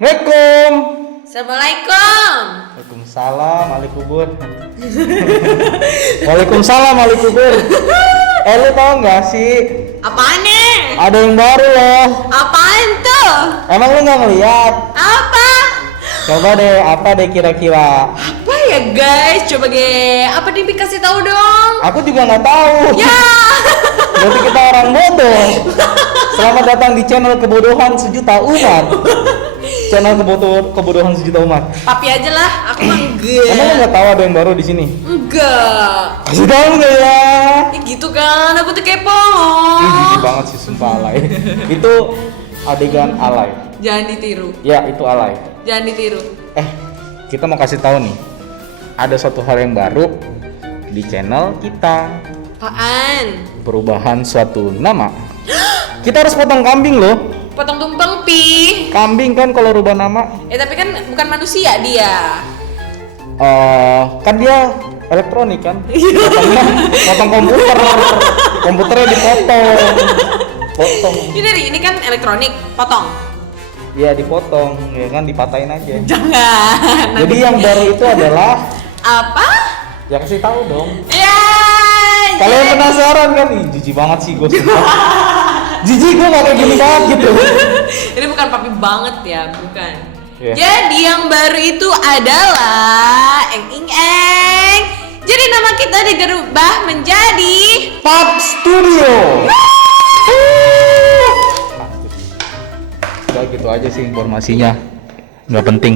Assalamualaikum. Assalamualaikum. Waalaikumsalam, Alikubur. Waalaikumsalam, Alikubur. Lu tau nggak sih? Apaan nih? Ada yang baru loh. Apaan tuh? Emang lu nggak ngeliat? Apa? Coba deh, apa deh kira-kira? Apa ya guys? Coba apa nih kasih tahu dong? Aku juga nggak tahu. Ya. Berarti kita orang bodoh. Selamat datang di channel kebodohan sejuta umat. Channel kebodohan sejuta umat. Papi aja lah, aku mah enggak. Emang lu nggak tahu ada yang baru di sini? Enggak. Kasih tahu nggak ya? Gitu kan, aku tuh kepo. Ih, jijik banget sih sumpah alay. Itu adegan alay. Jangan ditiru. Ya, itu alay. Jangan ditiru. Kita mau kasih tahu nih. Ada suatu hal yang baru di channel kita. Apaan? Perubahan suatu nama. Kita harus potong kambing loh. Potong tumpeng pi. Kambing kan kalau rubah nama. Tapi kan bukan manusia dia. Kan dia elektronik kan. Potong komputer. Komputernya dipotong. Potong. Ini kan elektronik, potong. Iya dipotong, ya kan dipatahin aja. Jangan. Jadi yang baru itu adalah Apa? ya kasih tahu dong. Ya. Kalian penasaran kan? Ih, jijik banget sih gue sumpah. Jijik gue gak kayak gini banget gitu. Ini bukan papi banget ya, bukan. Yeah. Jadi yang baru itu adalah eng. Jadi nama kita digerubah menjadi Pop Studio. Udah gitu aja sih informasinya. Nggak penting.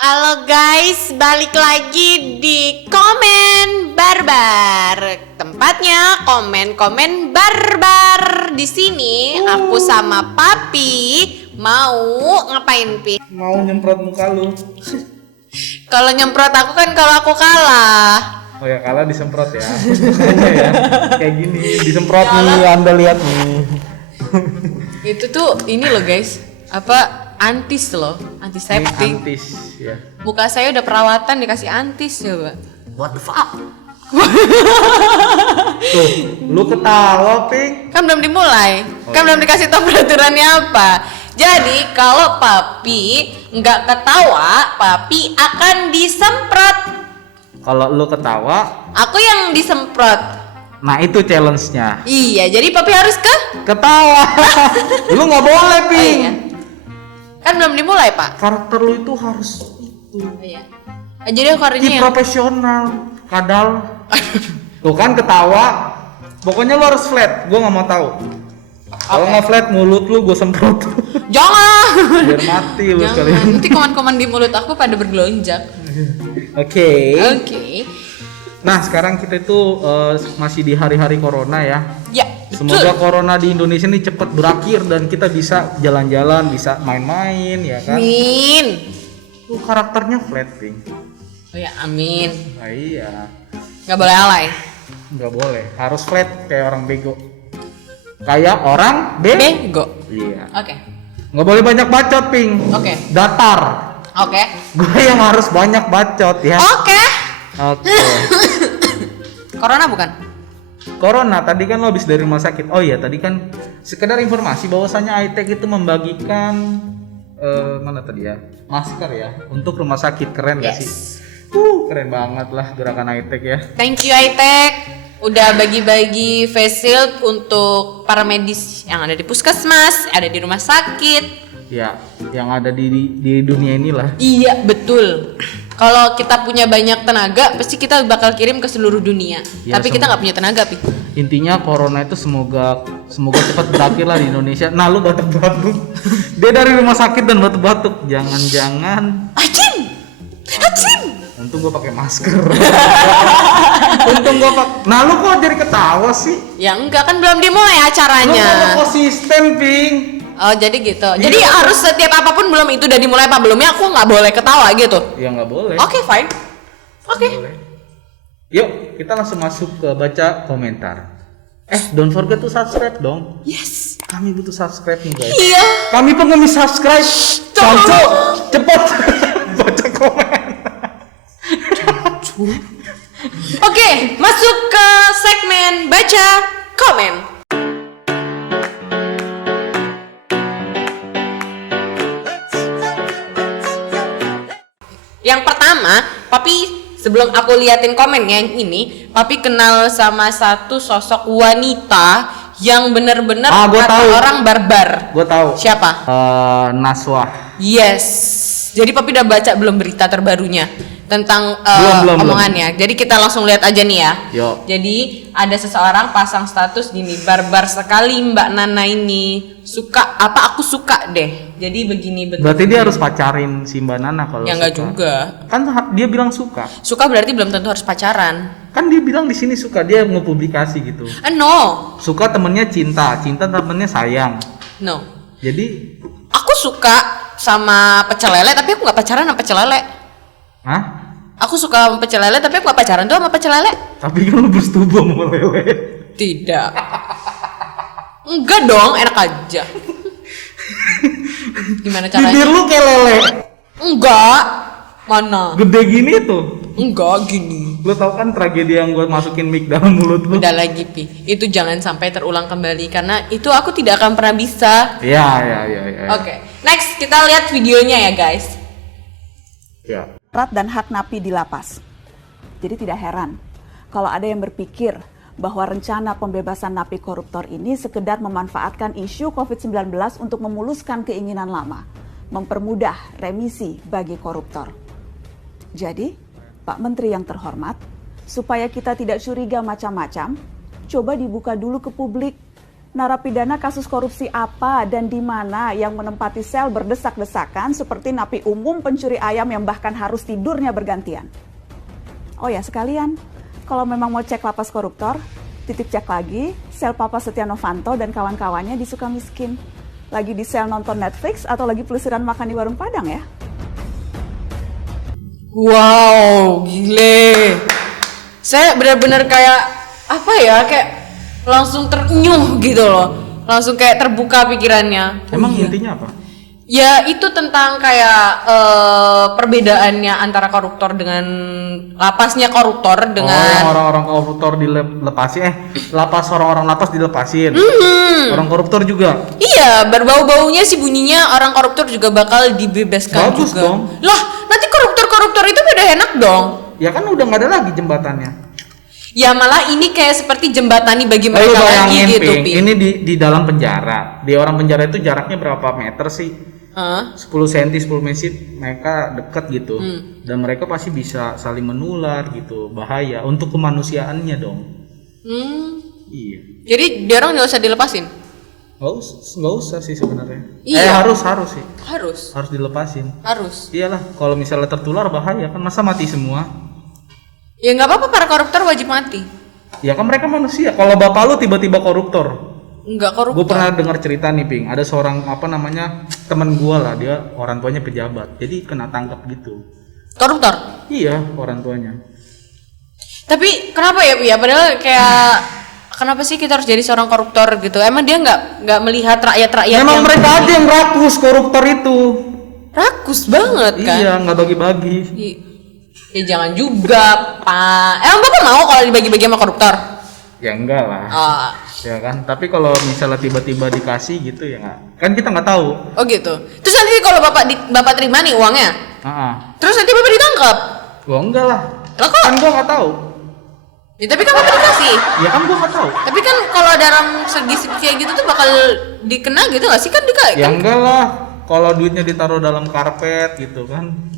Halo guys, balik lagi di Komen Barbar. Tempatnya komen barbar. Di sini aku sama Papi mau ngapain, Pi? Mau nyemprot muka lu. Kalau nyemprot aku kan kalau aku kalah. Oh ya kalah disemprot ya. Ya. Kayak gini disemprot nih, Anda lihat nih. Itu tuh ini loh guys, apa antis loh, antiseptik. Antis ya. Muka saya udah perawatan dikasih antis coba. What the fuck? Tuh, lu ketawa, Pink. Kan belum dimulai, kan belum dikasih tahu peraturannya apa. Jadi kalau Papi nggak ketawa, Papi akan disemprot. Kalau lu ketawa, Aku yang disemprot. nah itu challenge-nya. Iya, jadi Papi harus Ketawa. Lu nggak boleh, Pink. iya. Kan belum dimulai, Pak. Karakter lu itu harus itu. Iya. Jadi aku harusnya yang Profesional, kadal. Tuh kan ketawa. Pokoknya lu harus flat. Gua nggak mau tahu. Kalau nggak flat mulut lu gue semprot. jangan. Biar mati lu Jangan. sekalian. Nanti koman-koman di mulut aku pada bergelonjak. Oke. Oke. Nah sekarang kita itu masih di hari-hari corona ya. Ya. Semoga corona di Indonesia ini cepat berakhir dan kita bisa jalan-jalan, bisa main-main ya kan. Amin. Tuh karakternya flat, Pink. Oh ya, amin. Nah, iya. Gak boleh alay. Nggak boleh, harus flat kayak orang bego. Kayak orang Bego. Iya. Oke. Nggak boleh banyak bacot, Pink. Oke. Datar. Oke. Gue yang harus banyak bacot ya. Oke. Oke. Corona bukan? Corona tadi kan lo habis dari rumah sakit. Oh iya, tadi kan sekedar informasi bahwasanya iTech itu membagikan mana tadi ya? Masker ya untuk rumah sakit. Keren gak Yes. sih? Keren banget lah gerakan iTech ya. Thank you iTech. Udah bagi-bagi face shield untuk para medis yang ada di puskesmas, ada di rumah sakit. Ya, yang ada di dunia inilah. Iya, betul. Kalau kita punya banyak tenaga, pasti kita bakal kirim ke seluruh dunia. Ya, Tapi kita nggak punya tenaga, Pi. Intinya corona itu semoga cepat berakhir lah di Indonesia. Nah, lu batuk-batuk. Dia dari rumah sakit dan batuk-batuk. Jangan-jangan. Acim. Untung gua pakai masker. Untung gua pakai. Nah, lu kok jadi ketawa sih? Ya enggak, kan belum dimulai Lu acaranya. kalau konsisten, Ping. Oh, jadi gitu. Iya. Jadi harus setiap apapun belum itu udah dimulai apa belumnya aku nggak boleh ketawa gitu. Ya nggak boleh. Oke, fine. Oke. Boleh. Yuk, kita langsung masuk ke baca komentar. Don't forget to subscribe dong. Yes. Kami butuh subscribe nih guys. Iya. Kami pengemis subscribe. Tolong. Canco, cepet. Baca Oke, masuk ke segmen baca komen. Yang pertama, Papi sebelum aku liatin komennya yang ini, Papi kenal sama satu sosok wanita yang bener-bener Gua kata tahu. orang barbar. Gue tahu. Siapa? Naswah. Yes. Jadi Papi udah baca belum berita terbarunya tentang Belum. omongannya. Jadi kita langsung lihat aja nih ya. Yo. Jadi ada seseorang pasang status gini, barbar sekali Mbak Nana ini. Suka apa? Aku suka deh. Jadi begini betul. Berarti dia harus pacarin si Mbak Nana kalau Ya suka. enggak juga. Kan dia bilang suka. Suka berarti belum tentu harus pacaran. Kan dia bilang di sini suka, dia ngepublikasi gitu. No. Suka temennya cinta temennya sayang. No. Jadi, Aku suka sama pecel lele tapi aku nggak pacaran sama pecel lele. hah? Aku suka sama pecel lele tapi aku nggak pacaran tuh sama pecel lele. Tapi kan lu bersetubuh sama lele. Tidak. Enggak dong, enak aja. Gimana Bibir caranya? lu kayak lele. Enggak. Mana? Gede gini tuh. Enggak gini. Lu tau kan tragedi yang gue masukin mic dalam mulut lu? Udah lagi Pi. Itu jangan sampai terulang kembali karena itu aku tidak akan pernah bisa. Iya. Oke. Next kita lihat videonya ya guys. Ya. dan hak napi di lapas. Jadi tidak heran kalau ada yang berpikir bahwa rencana pembebasan napi koruptor ini sekedar memanfaatkan isu COVID-19 untuk memuluskan keinginan lama, mempermudah remisi bagi koruptor. Jadi, Pak Menteri yang terhormat, supaya kita tidak curiga macam-macam, coba dibuka dulu ke publik. Narapidana kasus korupsi apa dan di mana yang menempati sel berdesak-desakan seperti napi umum pencuri ayam yang bahkan harus tidurnya bergantian. Oh ya sekalian, kalau memang mau cek lapas koruptor, titip cek lagi sel Papa Setia Novanto dan kawan-kawannya di Sukamiskin. Lagi di sel nonton Netflix atau lagi pelesiran makan di warung Padang ya? Wow, gile. Saya benar-benar kayak apa ya, kayak langsung terenyuh gitu loh. Langsung kayak terbuka pikirannya. Emang iya. intinya apa? Ya itu tentang kayak perbedaannya antara koruptor dengan lapasnya koruptor yang dengan orang-orang koruptor dilepasin, lapas orang-orang lapas dilepasin. Orang koruptor juga. iya, berbau-baunya sih bunyinya orang koruptor juga bakal dibebaskan Bagus juga. dong. Lah, nanti koruptor-koruptor itu beda enak dong. Ya kan udah nggak ada lagi jembatannya. Ya malah ini kayak seperti jembatani bagi Lu mereka lagi bayangin, gitu, Ping, Pi. ini di dalam penjara. Di orang penjara itu jaraknya berapa meter sih? Hah? 10 cm, 10 menit mereka deket gitu. Dan mereka pasti bisa saling menular gitu. Bahaya untuk kemanusiaannya dong. Iya. Jadi dia orang nggak usah dilepasin. Nggak usah sih sebenarnya. Iya. Harus sih. Harus. Dilepasin. Harus. Iyalah, kalau misalnya tertular bahaya kan, masa mati semua? Ya nggak apa-apa, para koruptor wajib mati. Ya kan mereka manusia. Kalau bapak lu tiba-tiba koruptor. Nggak koruptor. Gue pernah dengar cerita nih, Ping. Ada seorang teman gua lah, dia orang tuanya pejabat. Jadi kena tangkap gitu. Koruptor. Iya, orang tuanya. Tapi kenapa ya, Pi? Padahal kayak kenapa sih kita harus jadi seorang koruptor gitu? Emang dia nggak melihat rakyat-rakyat Memang yang mereka aja yang rakus koruptor itu. rakus banget kan? Iya, nggak bagi-bagi. Ya jangan juga, Pak. Emang Bapak mau kalau dibagi-bagi sama koruptor? Ya enggak lah. Oh, Ya kan. Tapi kalau misalnya tiba-tiba dikasih gitu ya nggak. Kan kita nggak tahu. oh gitu. Terus nanti kalau Bapak terima nih uangnya, terus nanti Bapak ditangkap? Gua enggak lah. Lah kok? Kan gua nggak tahu. Ya, tapi kan Bapak dikasih. Ya kan gua nggak tahu. Tapi kan kalau dalam segi kayak gitu tuh bakal dikena gitu nggak sih kan Ya enggak lah. Kalau duitnya ditaruh dalam karpet gitu kan.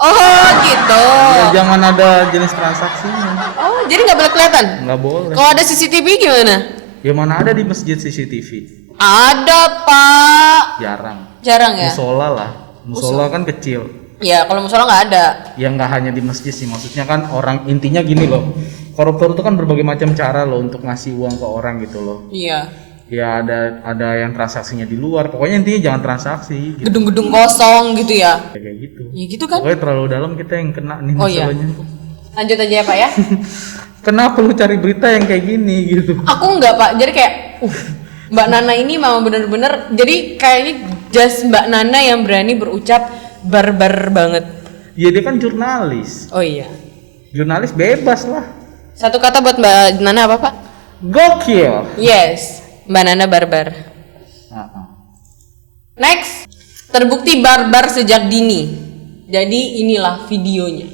Oh gitu. Ya jangan ada jenis transaksinya. Oh jadi nggak boleh kelihatan? Nggak boleh. Kalau ada CCTV gimana? Ya mana ada di masjid CCTV? Ada Pak. Jarang ya? Musola lah. Musola kan kecil. Ya kalau musola nggak ada. Ya nggak hanya di masjid sih, maksudnya kan orang intinya gini loh. Koruptor itu kan berbagai macam cara loh untuk ngasih uang ke orang gitu loh. Iya. Ya ada yang transaksinya di luar. Pokoknya intinya jangan transaksi. Gitu. Gedung-gedung kosong gitu ya? Ya, kayak gitu. Ya gitu kan? Pokoknya terlalu dalam kita yang kena nih Oh iya. masalahnya. Lanjut aja ya Pak ya. Kenapa lu cari berita yang kayak gini gitu? Aku enggak Pak. Jadi kayak Mbak Nana ini memang bener-bener. Jadi kayaknya just Mbak Nana yang berani berucap barbar banget. Ya dia kan jurnalis. Oh iya. Jurnalis bebas lah. Satu kata buat Mbak Nana apa Pak? Gokil. Yes, Mbak Nana barbar. Next, terbukti barbar sejak dini. Jadi inilah videonya.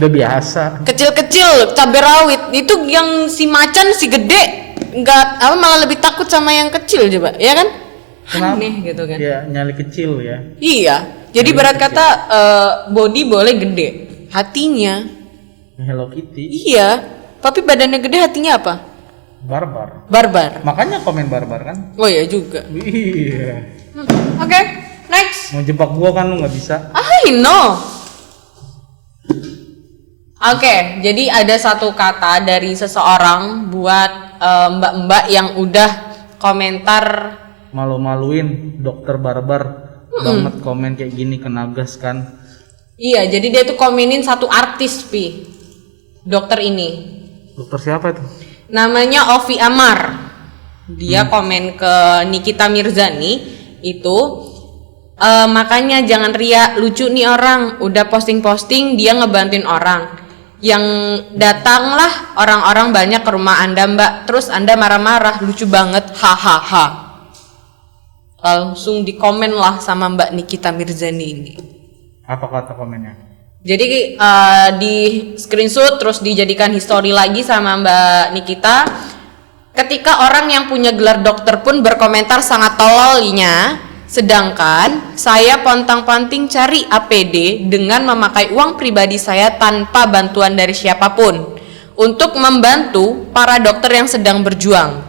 Udah biasa. Kecil-kecil cabai rawit itu yang si macan si gede nggak apa malah lebih takut sama yang kecil coba, ya kan? Kenapa? Aneh gitu kan? Ya nyali kecil ya. Iya. Jadi berat kata body boleh gede, hatinya. Hello Kitty. Iya. Tapi badannya gede, hatinya apa? Barbar. Barbar. Makanya komen barbar kan? Oh iya juga. Iya. Oke, next. Mau jebak gua kan lu nggak bisa. I know. Oke, jadi ada satu kata dari seseorang buat mbak-mbak yang udah komentar. Malu-maluin dokter barbar banget komen kayak gini ke Nagas kan. Iya, jadi dia tuh komenin satu artis Pi. Dokter ini. Dokter siapa itu? Namanya Ovi Amar. Dia komen ke Nikita Mirzani itu makanya jangan ria, lucu nih orang, udah posting-posting dia ngebantuin orang. Yang datanglah orang-orang banyak ke rumah Anda Mbak, terus Anda marah-marah, lucu banget, hahaha. Langsung dikomen lah sama Mbak Nikita Mirzani ini. Apa kata komennya? Jadi di screenshot terus dijadikan history lagi sama Mbak Nikita. Ketika orang yang punya gelar dokter pun berkomentar sangat tololnya, sedangkan saya pontang-panting cari APD dengan memakai uang pribadi saya tanpa bantuan dari siapapun untuk membantu para dokter yang sedang berjuang.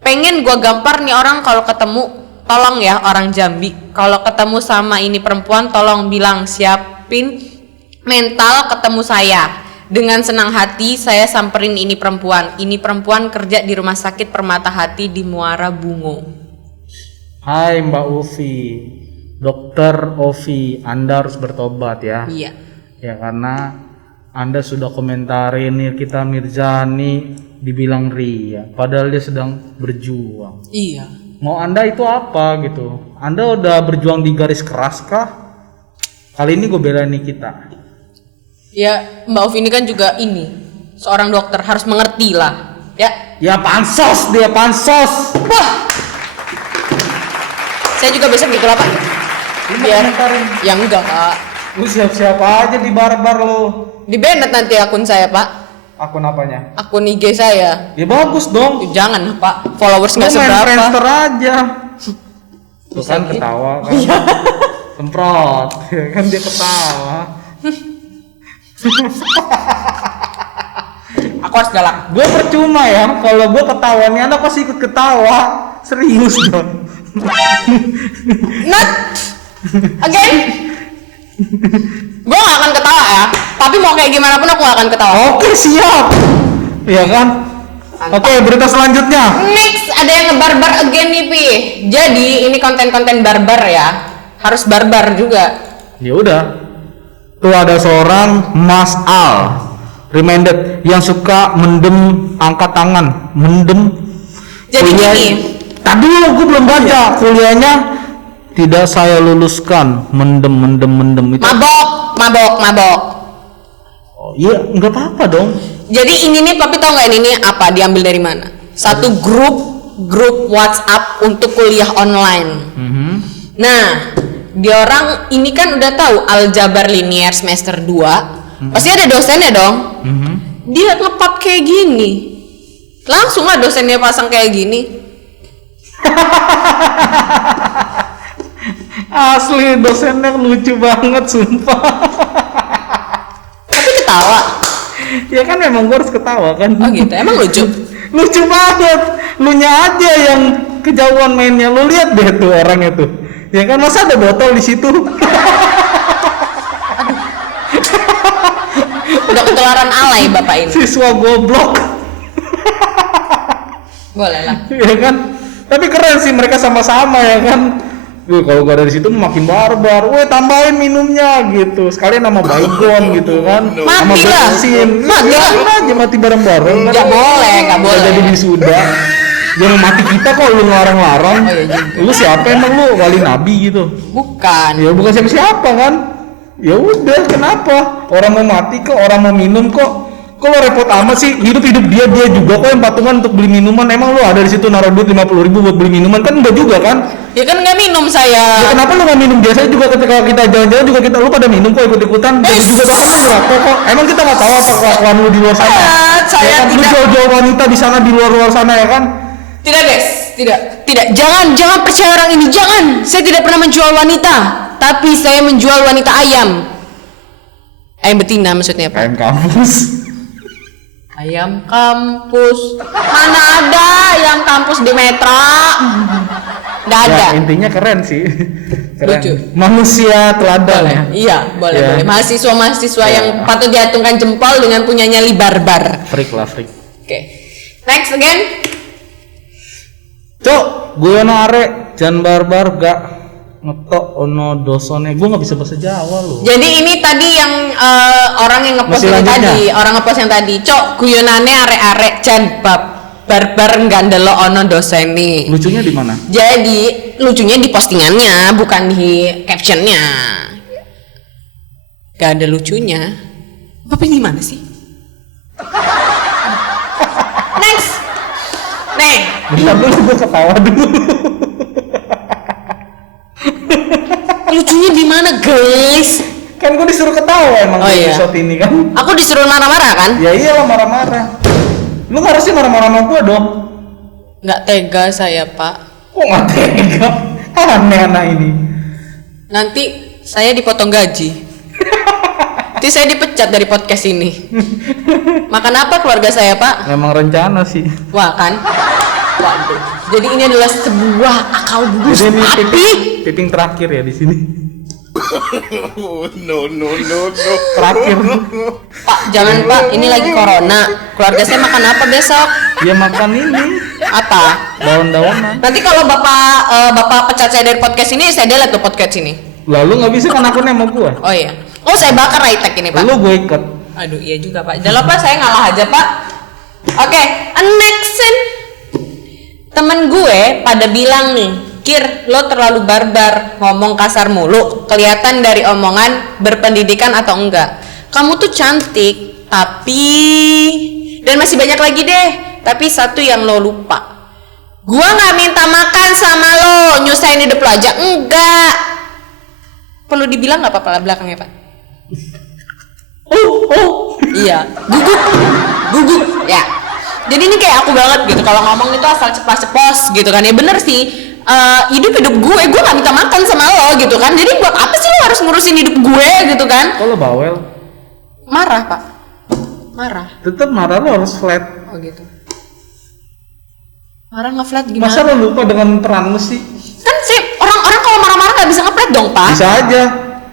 Pengen gua gampar nih orang kalau ketemu, tolong ya orang Jambi, kalau ketemu sama ini perempuan tolong bilang siapin mental ketemu saya. Dengan senang hati saya samperin ini perempuan. Ini perempuan kerja di Rumah Sakit Permata Hati di Muara Bungo. Hai Mbak Ovi, Dokter Ovi, Anda harus bertobat ya. Iya. Ya karena Anda sudah komentarin Nikita Mirzani dibilang ria, padahal dia sedang berjuang. Iya. Mau Anda itu apa gitu? Anda udah berjuang di garis keras kah? Kali ini gue belain Nikita. Ya Mbak Ovi ini kan juga ini seorang dokter, harus mengerti lah. Ya pansos, dia pansos. Wah, saya juga besok gitu lah Pak. Biar yang enggak Pak. Lu siap-siap aja di barbar lo. Di banned nanti akun saya Pak. Akun apanya? Akun IG saya. Ya bagus dong. Jangan Pak, followers Lu nggak main seberapa. Friendster aja. Tuh kan ketawa kan. Semprot, ya kan dia ketawa. Aku harus galak. Gue percuma ya, kalau gue ketawa nih Anda pasti ikut ketawa. Serius dong. Not again. Gue gak akan ketawa ya. Tapi mau kayak gimana pun aku gak akan ketawa. Oke siap. Iya kan? Oke, berita selanjutnya. Next ada yang ngebarbar again nih Pi. Jadi ini konten-konten barbar ya. Harus barbar juga. Ya udah. Tuh ada seorang Mas Al reminded yang suka mendem angkat tangan, mendem. Jadi gini. Tadi dulu gue belum baca kuliahnya tidak saya luluskan, mendem itu. Mabok. Oh, iya, nggak apa-apa dong. Jadi ini nih tapi tau nggak ini apa diambil dari mana? Satu grup WhatsApp untuk kuliah online. Nah, dia orang ini kan udah tahu aljabar linear semester 2. Pasti ada dosennya dong. Dia ngepap kayak gini. Langsung lah dosennya pasang kayak gini. Asli dosennya lucu banget sumpah. Tapi ketawa. Ya kan memang gue harus ketawa kan. Oh gitu, emang lucu? Lucu banget. Lu nya aja yang kejauhan mainnya. Lu lihat deh tuh orang itu. Ya kan masa ada botol di situ. Udah ketularan alay bapak ini. Siswa goblok. Boleh lah. Ya kan. Tapi keren sih mereka sama-sama ya kan. Kalau gak dari situ makin barbar. Tambahin minumnya gitu. Sekalian sama baygon gitu kan. Mati lah. Mati aja mati bareng-bareng. Nggak boleh. Jadi wisuda. Yang mati kita kok lu ngelarang-larang. Oh, iya juga. Lu siapa emang lu wali nabi gitu? Bukan. Ya bukan siapa-siapa kan. Ya udah, kenapa? Orang mau mati kok, orang mau minum kok. Kok lo repot amat sih? Hidup dia juga kok yang patungan untuk beli minuman. Emang lu ada di situ naruh duit 50.000 buat beli minuman kan enggak juga kan? Ya kan nggak minum Ya saya. kenapa lu nggak minum? Biasanya juga ketika kita jalan-jalan juga lu pada minum kok, ikut-ikutan. Jadi juga bahkan lu ngerokok kok. Emang kita nggak tahu apa kelakuan lu di luar sana? Saya Ya kan? Lu tidak. jual-jual wanita di sana, di luar sana ya kan? Tidak guys, tidak. Jangan percaya orang ini, jangan. Saya tidak pernah menjual wanita, tapi saya menjual wanita ayam. Ayam betina maksudnya Pak. Ayam kampus. Ayam kampus. Mana ada ayam kampus di Metra? Nggak ada. Ya, intinya keren sih. Keren. Lucu. Manusia teladan ya. Iya, boleh, Ya. boleh. Mahasiswa yang patut diacungkan jempol dengan punya nyali barbar. Freak lah, freak. Oke. Next again. Cok, gue are jan barbar gak ngetok ono dosone. Gue nggak bisa bahasa Jawa loh. Jadi ini tadi yang orang yang ngepost Masih yang lanjutnya? tadi, orang ngepost yang tadi. Cok, guyonane arek-arek jan barbar nggak ndelok ono dosene. Lucunya di mana? Jadi lucunya di postingannya, bukan di captionnya. Gak ada lucunya. Tapi gimana sih? Next. Nih, Bentar dulu, gue ketawa dulu. lucunya di mana, guys? Kan gue disuruh ketawa emang Oh, di iya. episode ini kan. Aku disuruh marah-marah kan? Ya iyalah marah-marah. Lu nggak harusnya marah-marah sama gue dong. Nggak tega saya, Pak. Kok nggak tega? Aneh anak ini. Nanti saya dipotong gaji. Nanti saya dipecat dari podcast ini. Makan apa keluarga saya, Pak? Memang rencana sih. Wah kan? Waduh. Jadi ini adalah sebuah akal bulus Jadi ini api. piping terakhir ya di sini. No. Terakhir. Pak, jangan Pak. Ini lagi corona. Keluarga saya makan apa besok? Ya makan ini Apa? daun-daunan. Nanti kalau bapak pecat saya dari podcast ini, saya delete tuh podcast ini. Lalu nggak bisa kan akunnya sama gue. Oh iya. Oh saya bakar high-tech ini Pak. Lu gue ikat. Aduh iya juga Pak. Jangan lupa saya ngalah aja Pak. Oke, next scene. Temen gue pada bilang nih, Kir, lo terlalu barbar, ngomong kasar mulu, kelihatan dari omongan berpendidikan atau enggak. Kamu tuh cantik, tapi dan masih banyak lagi deh. Tapi satu yang lo lupa. Gua nggak minta makan sama lo, nyusahin hidup lo aja enggak. Perlu dibilang nggak apa-apa belakangnya Pak? Iya, gugup ya. Jadi ini kayak aku banget gitu, kalau ngomong itu asal ceplos gitu kan. Ya bener sih, hidup gue nggak minta makan sama lo gitu kan. Jadi buat apa sih lo harus ngurusin hidup gue gitu kan? Kok lo bawel? Marah Pak, marah. Tetap marah lo harus flat. Oh gitu. Marah nge-flat gimana? Masa lo lupa dengan peran lo sih? Kan sih orang-orang kalau marah-marah nggak bisa nge-flat dong Pak. Bisa aja.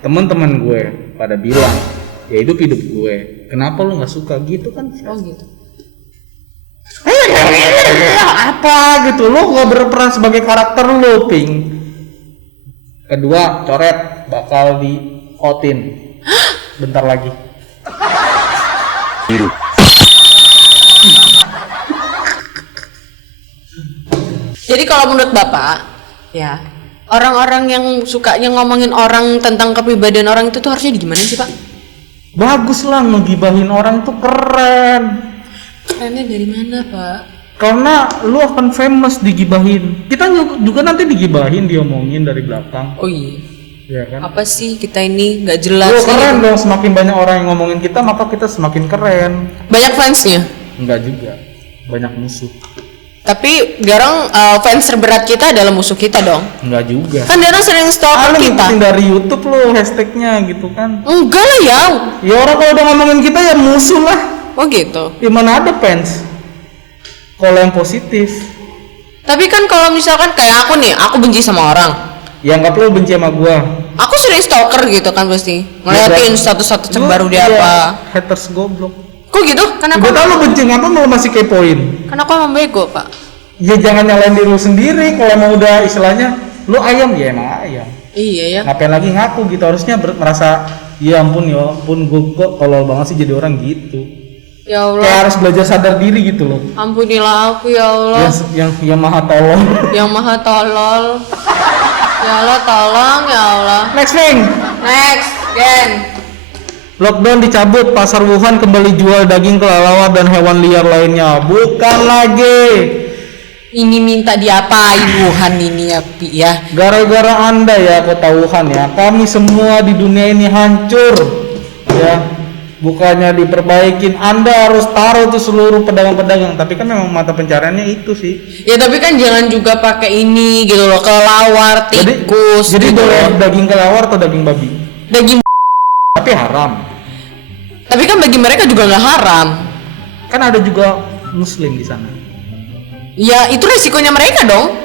Teman-teman gue pada bilang, ya hidup gue. Kenapa lo nggak suka gitu kan? Oh gitu. Apa gitu, lo nggak berperan sebagai karakter lo, Ping. Kedua, coret bakal di outin bentar lagi. Biru. Jadi kalau menurut Bapak, ya orang-orang yang sukanya ngomongin orang tentang kepribadian orang itu tuh harusnya gimana sih Pak? Bagus lah, ngegibahin orang tuh keren. Kerennya dari mana Pak? Karena lu akan famous digibahin. Kita juga nanti digibahin, diomongin dari belakang. Oh iya. Ya kan? Apa sih kita ini nggak jelas? Lu sih. keren dong, semakin banyak orang yang ngomongin kita, maka kita semakin keren. Banyak fansnya. Enggak juga. Banyak musuh. Tapi sekarang fans terberat kita adalah musuh kita dong. Enggak juga. Kan dia sering stalker Lu kita. ngikutin dari YouTube lo hashtagnya gitu kan. Enggak lah ya. Ya orang kalau udah ngomongin kita ya musuh lah. Oh gitu. Ya mana ada fans. Kalau yang positif, Tapi kan kalau misalkan kayak aku nih, aku benci sama orang. ya nggak perlu benci sama gua. Aku sering stalker gitu kan pasti. Ngeliatin status-status terbaru dia Lu, apa. iya, haters goblok. Kok gitu? Kan aku Udah tau lu benci ngapa lu masih kepoin? kan aku emang bego, Pak. Ya jangan nyalain diri lu sendiri. Kalau mau udah istilahnya lu ayam, ya emang ayam. Iya ya. Ngapain lagi ngaku gitu, harusnya merasa ya ampun gua kok tolol banget sih jadi orang gitu. Ya Allah. Kayak harus belajar sadar diri gitu loh. Ampunilah aku ya Allah. Yang maha tolong. Yang maha tolol. Ya Allah tolong ya Allah. Next thing. Next, Gen. Lockdown dicabut, pasar Wuhan kembali jual daging kelelawar dan hewan liar lainnya. Bukan lagi. Ini minta diapain Wuhan ini ya Pi ya? Gara-gara Anda ya kota Wuhan ya, kami semua di dunia ini hancur. Ya. Bukannya diperbaikin, Anda harus taruh tuh seluruh pedagang-pedagang. Tapi kan memang mata pencariannya itu sih. Ya tapi kan jangan juga pakai ini gitu loh, kelelawar, tikus. Jadi gitu boleh loh. daging kelelawar atau daging babi? Daging. Tapi haram. Tapi kan bagi mereka juga nggak haram. Kan ada juga muslim di sana. Ya itu resikonya mereka dong.